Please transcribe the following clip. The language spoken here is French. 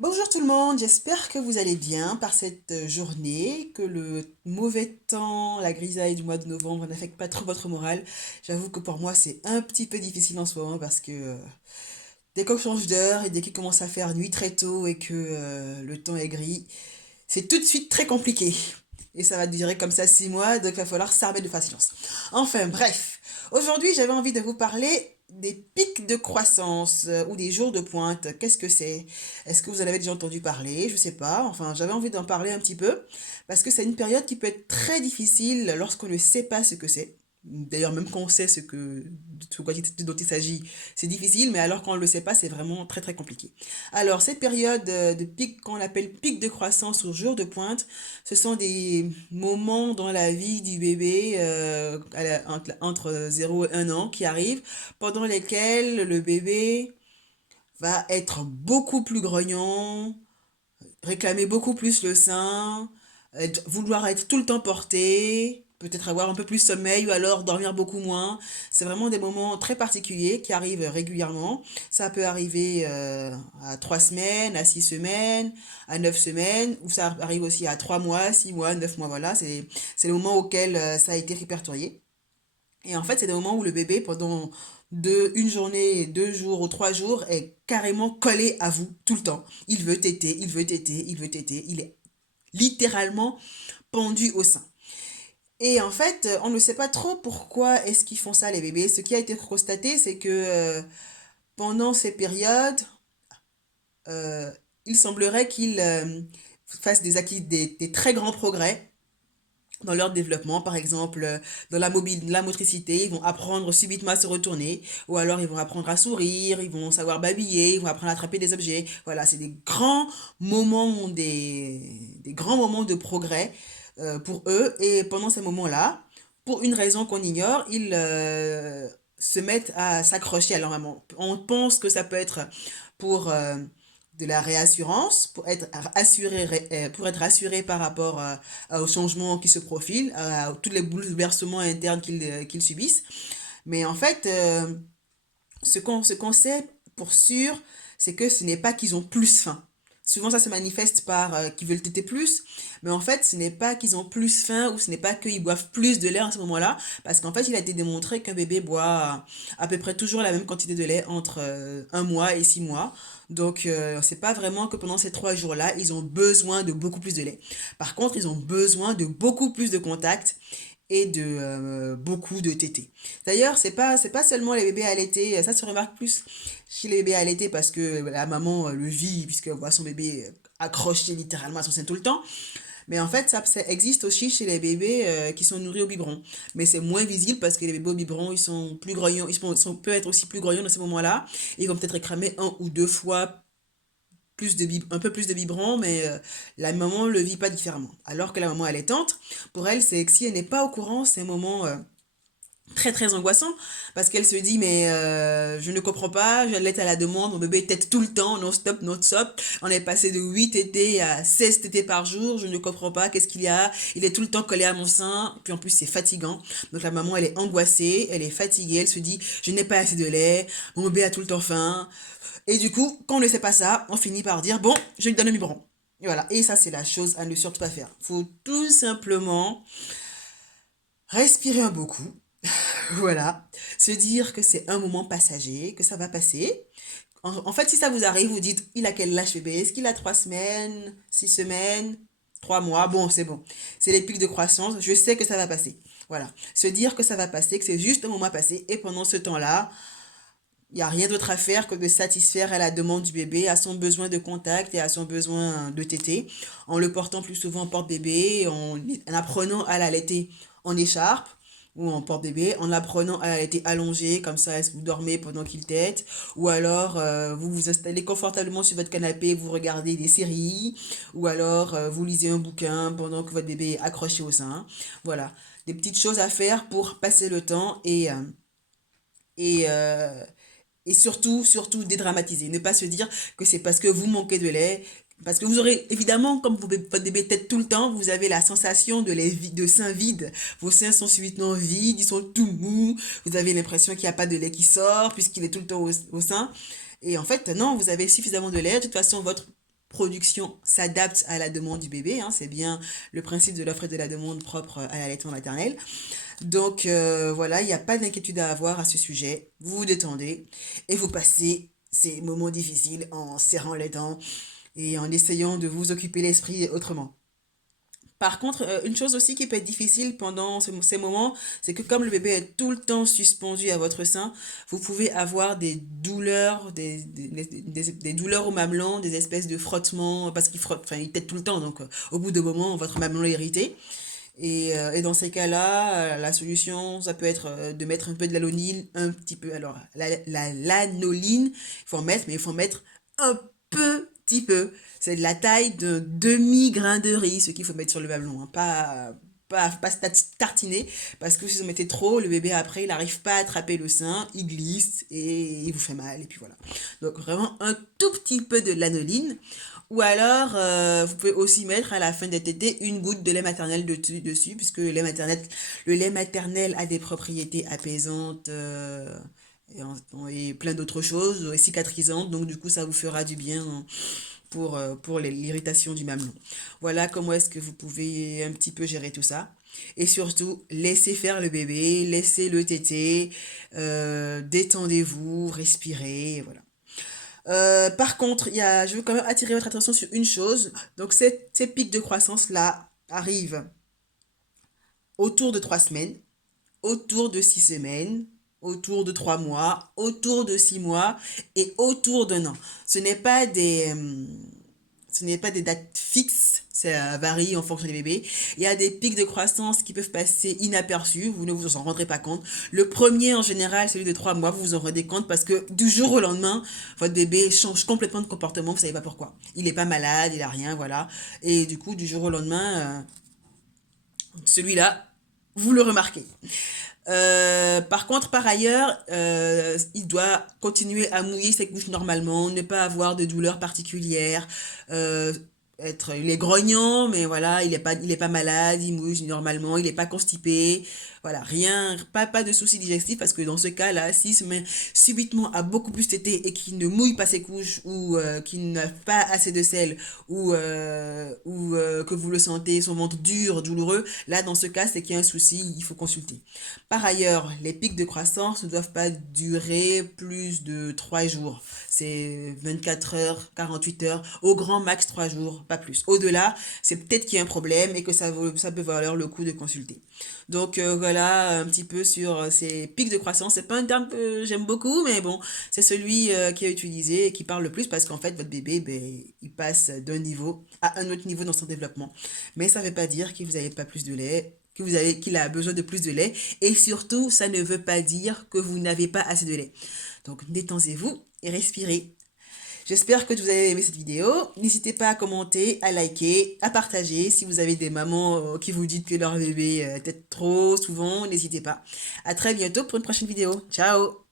Bonjour tout le monde, j'espère que vous allez bien par cette journée, que le mauvais temps, la grisaille du mois de novembre n'affecte pas trop votre morale. J'avoue que pour moi c'est un petit peu difficile en ce moment parce que dès qu'on change d'heure et dès qu'il commence à faire nuit très tôt et que le temps est gris, c'est tout de suite très compliqué. Et ça va durer comme ça 6 mois, donc il va falloir s'armer de patience. Enfin bref, aujourd'hui j'avais envie de vous parler des pics de croissance ou des jours de pointe. Qu'est-ce que c'est? Est-ce que vous en avez déjà entendu parler? Je sais pas. Enfin, j'avais envie d'en parler un petit peu parce que c'est une période qui peut être très difficile lorsqu'on ne sait pas ce que c'est. D'ailleurs, même quand on sait dont il s'agit, c'est difficile, mais alors qu'on ne le sait pas, c'est vraiment très très compliqué. Alors, cette période de pic, qu'on appelle pic de croissance ou jour de pointe, ce sont des moments dans la vie du bébé entre 0 et 1 an qui arrivent, pendant lesquels le bébé va être beaucoup plus grognon, réclamer beaucoup plus le sein, vouloir être tout le temps porté, peut-être avoir un peu plus sommeil ou alors dormir beaucoup moins. C'est vraiment des moments très particuliers qui arrivent régulièrement. Ça peut arriver à 3 semaines, à 6 semaines, à 9 semaines, ou ça arrive aussi à 3 mois, 6 mois, 9 mois. Voilà, c'est le moment auquel ça a été répertorié. Et en fait, c'est des moments où le bébé, pendant une journée, 2 jours ou 3 jours, est carrément collé à vous tout le temps. Il veut téter, il veut téter, il veut téter. Il est littéralement pendu au sein. Et en fait, on ne sait pas trop pourquoi est-ce qu'ils font ça, les bébés. Ce qui a été constaté, c'est que pendant ces périodes, euh, il semblerait qu'ils fassent des très grands progrès dans leur développement, par exemple, dans la motricité, ils vont apprendre subitement à se retourner, ou alors ils vont apprendre à sourire, ils vont savoir babiller, ils vont apprendre à attraper des objets. Voilà, c'est des grands moments de progrès pour eux. Et pendant ces moments-là, pour une raison qu'on ignore, ils se mettent à s'accrocher à leur maman. On pense que ça peut être pour de la réassurance, pour être assuré par rapport aux changements qui se profilent, à tous les bouleversements internes qu'ils subissent. Mais en fait, ce qu'on sait pour sûr, c'est que ce n'est pas qu'ils ont plus faim. Souvent, ça se manifeste par qu'ils veulent téter plus, mais en fait, ce n'est pas qu'ils ont plus faim ou ce n'est pas qu'ils boivent plus de lait en ce moment-là, parce qu'en fait, il a été démontré qu'un bébé boit à peu près toujours la même quantité de lait entre 1 mois et 6 mois. Donc, c'est pas vraiment que pendant ces 3 jours-là, ils ont besoin de beaucoup plus de lait. Par contre, ils ont besoin de beaucoup plus de contact et de beaucoup de tétés. D'ailleurs, c'est pas seulement les bébés allaités, ça se remarque plus chez les bébés allaités parce que la maman le vit puisqu'elle voit son bébé accroché littéralement à son sein tout le temps. Mais en fait, ça existe aussi chez les bébés qui sont nourris au biberon. Mais c'est moins visible parce que les bébés au biberon, ils sont plus grognons, peuvent être aussi plus grognons dans ces moments-là. Ils vont peut-être réclamer 1 ou 2 fois un peu plus de biberon, mais la maman le vit pas différemment. Alors que la maman allaitante, pour elle, c'est que si elle n'est pas au courant, c'est un moment très très angoissant parce qu'elle se dit mais je ne comprends pas, j'allaite à la demande, mon bébé tète tout le temps, non stop, non stop, on est passé de 8 tétés à 16 tétés par jour, je ne comprends pas, qu'est-ce qu'il y a, il est tout le temps collé à mon sein, puis en plus c'est fatigant, donc la maman elle est angoissée, elle est fatiguée, elle se dit je n'ai pas assez de lait, mon bébé a tout le temps faim, et du coup quand on ne sait pas ça, on finit par dire bon, je lui donne un biberon. Et voilà, et ça c'est la chose à ne surtout pas faire. Faut tout simplement respirer un beau coup. Voilà, se dire que c'est un moment passager, que ça va passer. En fait, si ça vous arrive, vous dites, il a quel âge bébé? Est-ce qu'il a 3 semaines, 6 semaines, 3 mois? Bon, c'est bon. C'est les pics de croissance. Je sais que ça va passer. Voilà. Se dire que ça va passer, que c'est juste un moment passé. Et pendant ce temps-là, il n'y a rien d'autre à faire que de satisfaire à la demande du bébé, à son besoin de contact et à son besoin de téter, en le portant plus souvent en porte-bébé, en apprenant à l'allaiter en écharpe ou en porte-bébé, en apprenant à l'allaiter allongé, comme ça, est-ce que vous dormez pendant qu'il tète, ou alors vous vous installez confortablement sur votre canapé, vous regardez des séries, ou alors vous lisez un bouquin pendant que votre bébé est accroché au sein. Voilà, des petites choses à faire pour passer le temps et, euh, et surtout, dédramatiser. Ne pas se dire que c'est parce que vous manquez de lait. Parce que vous aurez, évidemment, comme votre bébé tète tout le temps, vous avez la sensation de sein vide. Vos seins sont subitement vides, ils sont tout mous. Vous avez l'impression qu'il n'y a pas de lait qui sort, puisqu'il est tout le temps au sein. Et en fait, non, vous avez suffisamment de lait. De toute façon, production s'adapte à la demande du bébé, hein, c'est bien le principe de l'offre et de la demande propre à l'allaitement maternel. Donc voilà, il n'y a pas d'inquiétude à avoir à ce sujet. Vous vous détendez et vous passez ces moments difficiles en serrant les dents et en essayant de vous occuper l'esprit autrement. Par contre, une chose aussi qui peut être difficile pendant ces moments, c'est que comme le bébé est tout le temps suspendu à votre sein, vous pouvez avoir des douleurs, des douleurs au mamelon, des espèces de frottements, parce qu'il frotte, enfin il tète tout le temps, donc au bout de moment, votre mamelon est irrité. Et dans ces cas-là, la solution, ça peut être de mettre un peu de l'anoline, un petit peu. Alors, l'anoline, il faut en mettre, mais il faut en mettre un petit peu. C'est de la taille d'un demi-grain de riz, ce qu'il faut mettre sur le mamelon, hein. Pas tartiner, parce que si vous en mettez trop, le bébé après, il n'arrive pas à attraper le sein, il glisse et il vous fait mal, et puis voilà. Donc vraiment un tout petit peu de l'anoline. Ou alors, vous pouvez aussi mettre à la fin des tétés une goutte de lait maternel dessus, puisque le lait maternel a des propriétés apaisantes et plein d'autres choses, et cicatrisantes. Donc, du coup, ça vous fera du bien, hein, pour l'irritation du mamelon. Voilà comment est-ce que vous pouvez un petit peu gérer tout ça. Et surtout, laissez faire le bébé, laissez le téter, détendez-vous, respirez, voilà. Par contre, je veux quand même attirer votre attention sur une chose. Donc, ces pics de croissance-là arrivent autour de 3 semaines, autour de 6 semaines, autour de 3 mois, autour de 6 mois et autour d'1 an. Ce n'est pas des dates fixes, ça varie en fonction des bébés. Il y a des pics de croissance qui peuvent passer inaperçus, vous ne vous en rendrez pas compte. Le premier, en général, celui de 3 mois, vous vous en rendez compte parce que du jour au lendemain, votre bébé change complètement de comportement, vous savez pas pourquoi. Il n'est pas malade, il a rien, voilà. Et du coup, du jour au lendemain, celui-là, vous le remarquez. Par contre, par ailleurs, il doit continuer à mouiller ses couches normalement, ne pas avoir de douleurs particulières, euh, il est grognant, mais voilà, il est pas malade, il mouille normalement, il n'est pas constipé, voilà, rien, pas de soucis digestifs, parce que dans ce cas-là, s'il se met subitement à beaucoup plus téter et qu'il ne mouille pas ses couches, ou qu'il n'a pas assez de sel, ou que vous le sentez, son ventre dur, douloureux, là, dans ce cas, c'est qu'il y a un souci, il faut consulter. Par ailleurs, les pics de croissance ne doivent pas durer plus de 3 jours. C'est 24 heures, 48 heures, au grand max 3 jours, pas plus. Au-delà, c'est peut-être qu'il y a un problème et que ça peut valoir le coup de consulter. Donc voilà un petit peu sur ces pics de croissance. C'est pas un terme que j'aime beaucoup, mais bon, c'est celui qui est utilisé et qui parle le plus parce qu'en fait, votre bébé, ben, il passe d'un niveau à un autre niveau dans son développement. Mais ça ne veut pas dire que vous n'avez pas plus de lait, qu'il a besoin de plus de lait. Et surtout, ça ne veut pas dire que vous n'avez pas assez de lait. Donc, détendez-vous et respirez. J'espère que vous avez aimé cette vidéo. N'hésitez pas à commenter, à liker, à partager. Si vous avez des mamans qui vous disent que leur bébé tète trop souvent, n'hésitez pas. À très bientôt pour une prochaine vidéo. Ciao!